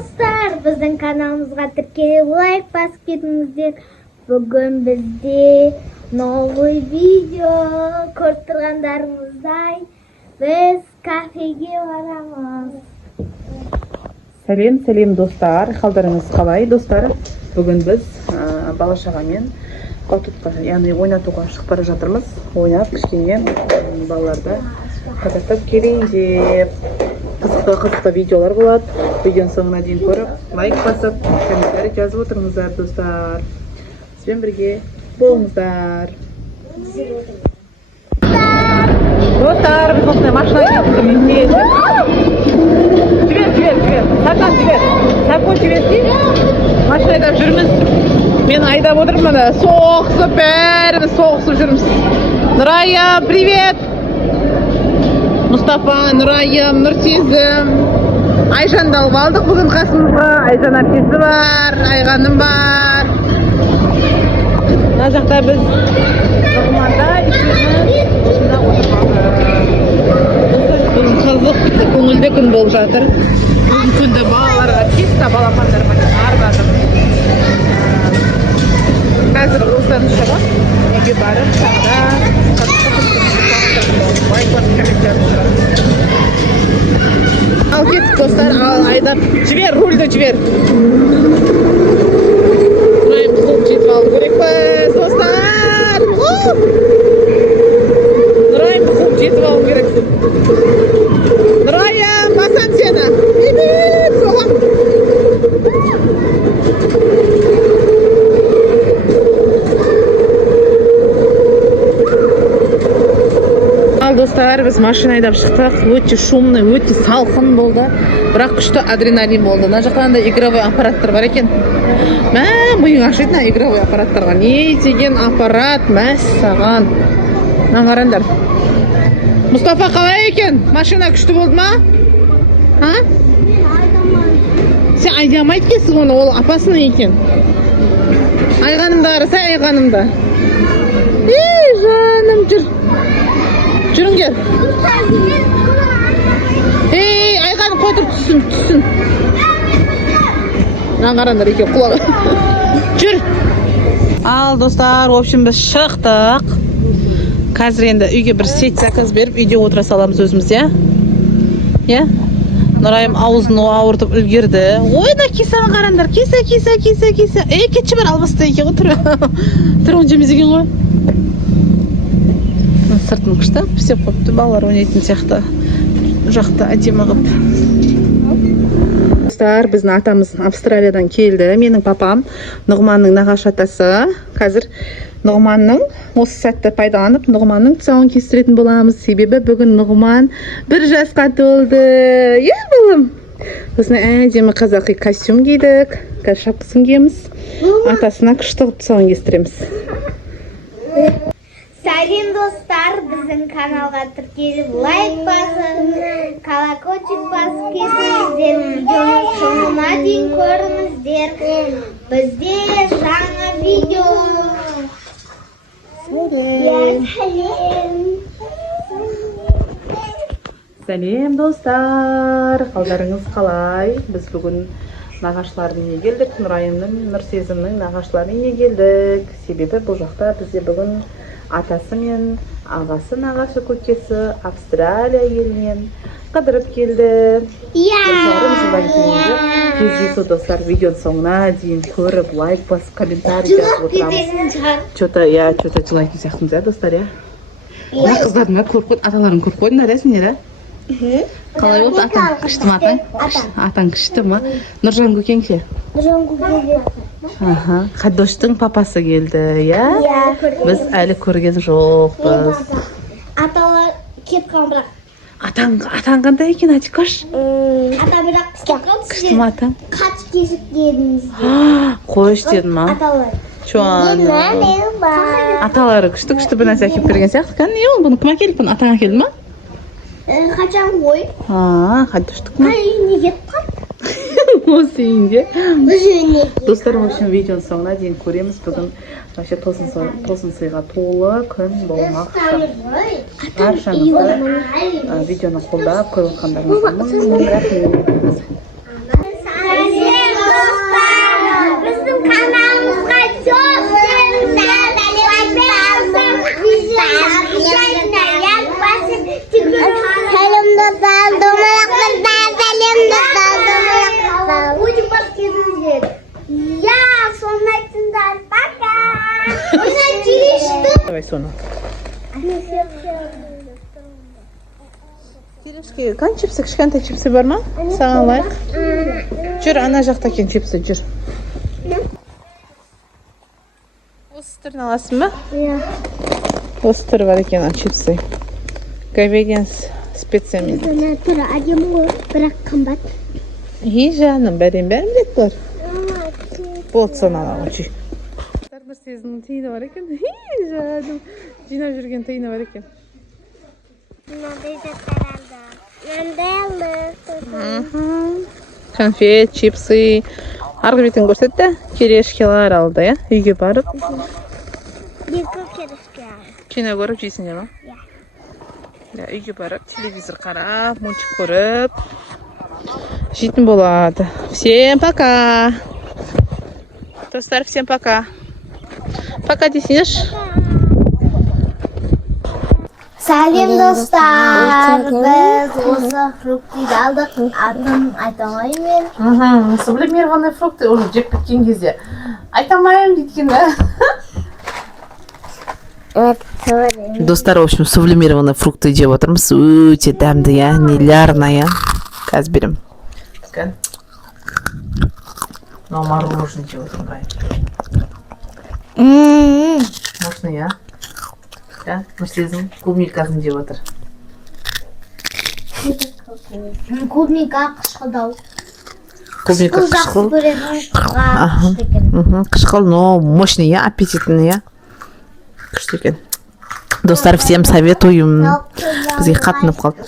достар, біздің каналымызға тіркеліп лайк басып кетіңіздер. Бүгін бізде новый видео. Көріп тұрғандарыңыздай біз кафеге барамыз. Сәлем достар, қалдарыңыз қалай достар? Бүгін біз бала-шағамен қаутытқа, яғни ойнатуға шығып бара жатырмыз. Ойнап, кішкене балаларды қадақтап келейін деп. Қызықты видеолар болады. Видеоның соңына дейін көріп, лайк басып, комментарий жазып отырыңыздар достар. Бізбен бірге болыңыздар. Достар, біз осындай машина кетіп Жібер. Сартан жібер. Сапон жіберсей, машина айдап жүрміз. Мен айдап отырмын, соғысып, бәріміз соғысып жүрміз. Нұрайым, привет! Мұстафа, Нұрайым, Нұрсезім. Айжанды алып алдық бүгін қасымызға. Айжан әркесі бар, Айғаным бар. Мына жақта біз Нұғманда екеуміз осында отырмыз. Бүгін қызықты, көңілді күн болып жатыр. Бүгін күнді балаларға чисто балапандарға арнадым. Қазір осыдан шығып, үйге барып, таңда ал кетіп достар, ал айдап жібер, рульді жібер. Нұрайым қуып жетіп алды көрек біз, достар. Нұрайым қуып жетіп алды керексің. Нұрайым, басам сені. Бейбет, соғам. Достар, біз машина айдап шықтық. Өте шумный, өте салқын болды. Бірақ күшті адреналин болды. Мына жақта игровой аппараттар бар екен. Мә, миың ашитын игровой аппараттарға. Не деген аппарат, мәссаған. Мына қараңдар. Мұстафа қалай екен? Машина күшті болды ма? Ha? Сен айдамайды екенсің оны, ол апасының екен. Айғанымда қараса, айғанымда. Ей, жаным, жүр. Жүріңдер. Ей, айғаным қотыр түссін. Мына қараңдар екен құлағы. Жүр. Ал достар, в общем біз шықтық. Қазір енді үйге бір сет заказ беріп, үйде отыра саламыз өзіміз, я? Нұрайым аузын ауыртып үлгерді. Ойна кесаны қараңдар. Кеса. Ей, кетші бар, албасты екен ғой түрі. Түрі он жеміз екен ғой. Сыртын қыштап, пісеп қойыпты, балалар ойнайтын сияқты. Жақта әдемі қып. Достар, біздің атамыз Австралиядан келді. Менің папам Нұғманның нағашы атасы. Қазір Нұғманның осы сәтті пайдаланып, Нұғманның тұсауын кестіретін боламыз. Себебі бүгін Нұғман 1 жасқа толды. Е, балым. Осындай әдемі қазақи костюм кидік. Қазір шапкасын киеміз. Атасына күшті қып тұсауын кестіреміз. Сәлем достар, біздің каналға тіркеліп лайк басып, колокольчик басып кетіңіздер, видеоның соңына дейін көріңіздер. Бізде жаңа видео. Сәлем достар, қалдарыңыз қалай? Біз бүгін нағашылардың үйіне келдік, Нұрайымның, Нұрсезімнің нағашылардың үйіне келдік. Себебі бұл жақта бізде бүгін атасы мен ағасы, нағашы көкесі Австралия елінен қыдырып келді. Жарым жылдан кейінгі кездесу достар. Видеоның соңына дейін көріп, лайк басып, комментарий жазып отырамыз. Что-то жылайтын сияқтымыз, достар, Мына қыздардың көріп қойды, аталарын көріп қойдыңдар, сендер, Қалай болды атаң? Күшті ма атаң? Атаң күшті ма? Нұржан көкең ше? Нұржан көкең. Қадоштың папасы келді, Біз әлі көрген жоқпыз. Аталар кеткен бірақ. Атаң қандай екен, Атикаш? Ата бірақ кеткен. Күшті ма атаң? Қач кесіп дедіңіз. Қойш дедім ма? Аталар. Аталары күшті бір нәрсе әкеп берген сияқты. Не ол, бұны кім әкеліп? Атаң әкелді ма? Қачан ғой. Қадоштық ма? Үйіне кетіп Осы үйінде. Үйіне. Достар, үшін видеоның соңына дейін көреміз. Бүгін тосын сыйға толы күн болмақ. Баршаңызды видеоны қолдап көріп отқандарыңызға мың рахмет. соны. Келешке, қан чипсы, кішкентай чипсы бар ма? Саған лайық. Жүр, ана жақта екен чипсы, жүр. Осы түрін аласың ба? Иә. Осы түрі бар екен, чипсы. Говядин специямен. Бұны түрі әдемі ғой, бірақ қымбат. Жаным, бәрін білет бар. Болды, соны аламын, жүр. Нұрсезінің тиыны бар екен. Жаным, жинап жүрген тиыны бар екен. Мынандай заттар алды. Мындай алды. Конфет, чипсы. Арғы бетін көрсетті. Келешкелер алды, я? Үйге барып. Екі керіске алды. Кино көріп жейсің, ма? Иә. Үйге барып, телевизор қарап, мультик көріп жейтін болады. Всем пока. Достар, всем пока. Пока десеңізші. Сәлем достар, біз осы фруктиді алдық, атын айта алмаймын. Сублимированный фрукты уже жеп кеткен кезде. Айта алмаймын дейткені. Достар, в общем, сублимированный фрукты жеп отырмыз. Өте дәмді, я, нелярная. Қазір берем. Но мороженое жеп отырмын. Можно, я? Да, Нұрсездің клубникасын жеп отыр. Клубника қышқылдау. Клубника қышқыл. Қышқыл, но мощный, я, аппетитный, я. Күшті екен. Достар, всем советуем. Бізге қатынып қалды.